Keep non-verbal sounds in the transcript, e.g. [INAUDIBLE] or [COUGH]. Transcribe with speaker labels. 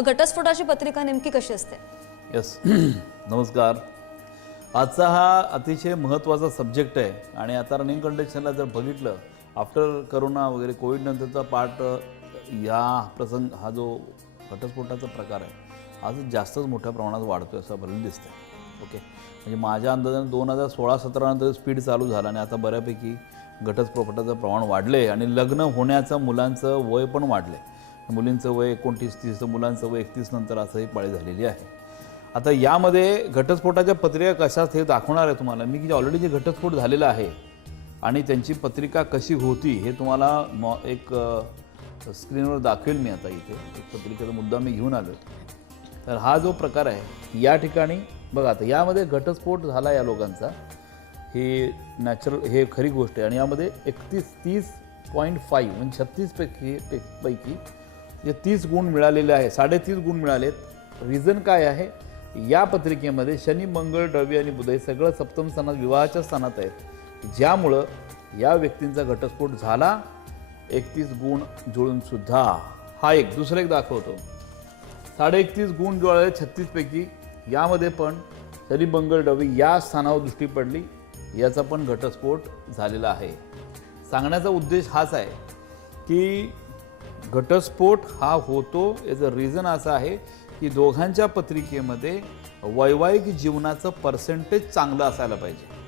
Speaker 1: घटस्फोटाची पत्रिका नेमकी कशी असते
Speaker 2: यस [CLEARS THROAT] नमस्कार आजचा हा अतिशय महत्त्वाचा सब्जेक्ट आहे आणि आता रनिंग कंडिशनला जर बघितलं आफ्टर करोना वगैरे कोविडनंतरचा पार्ट या प्रसंग हा जो घटस्फोटाचा प्रकार आहे आज जास्तच मोठ्या प्रमाणात वाढतो असं भरून दिसतंय ओके म्हणजे माझ्या अंदाजाने दोन हजार सोळा सतरानंतर स्पीड चालू झाला आणि आता बऱ्यापैकी घटस्फोटाचं प्रमाण वाढले आणि लग्न होण्याचं मुलांचं वय पण वाढलं मुलींचं वय एकोणतीस तीस तर मुलांचं वय एकतीस नंतर असं ही पाळी झालेली आहे आता यामध्ये घटस्फोटाच्या पत्रिका कशाच हे दाखवणार आहे तुम्हाला मी की ऑलरेडी जे घटस्फोट झालेला आहे आणि त्यांची पत्रिका कशी होती हे तुम्हाला एक स्क्रीनवर दाखवेल मी आता इथे एक पत्रिकेचा मुद्दा मी घेऊन आलो तर हा जो प्रकार आहे या ठिकाणी बघा आता यामध्ये घटस्फोट झाला या लोकांचा हे नॅचरल हे खरी गोष्ट आहे आणि यामध्ये एकतीस तीस पॉईंट फाईव्ह म्हणजे छत्तीस पैकी पैकी जे तीस गुण मिळालेले आहे साडेतीस गुण मिळालेत रिझन काय आहे या पत्रिकेमध्ये शनी मंगळ डवी आणि हे सगळं सप्तम स्थानात विवाहाच्या स्थानात आहेत ज्यामुळं या व्यक्तींचा घटस्फोट झाला एकतीस गुण जुळून सुद्धा हा एक दुसरा एक दाखवतो साडे एकतीस गुण जुळाले छत्तीसपैकी यामध्ये पण शनी मंगळ डवी या स्थानावर दृष्टी पडली याचा पण घटस्फोट झालेला आहे सांगण्याचा उद्देश हाच आहे की घटस्फोट हा होतो याचं रिझन असं आहे की दोघांच्या पत्रिकेमध्ये वैवाहिक जीवनाचं पर्सेंटेज चांगलं असायला पाहिजे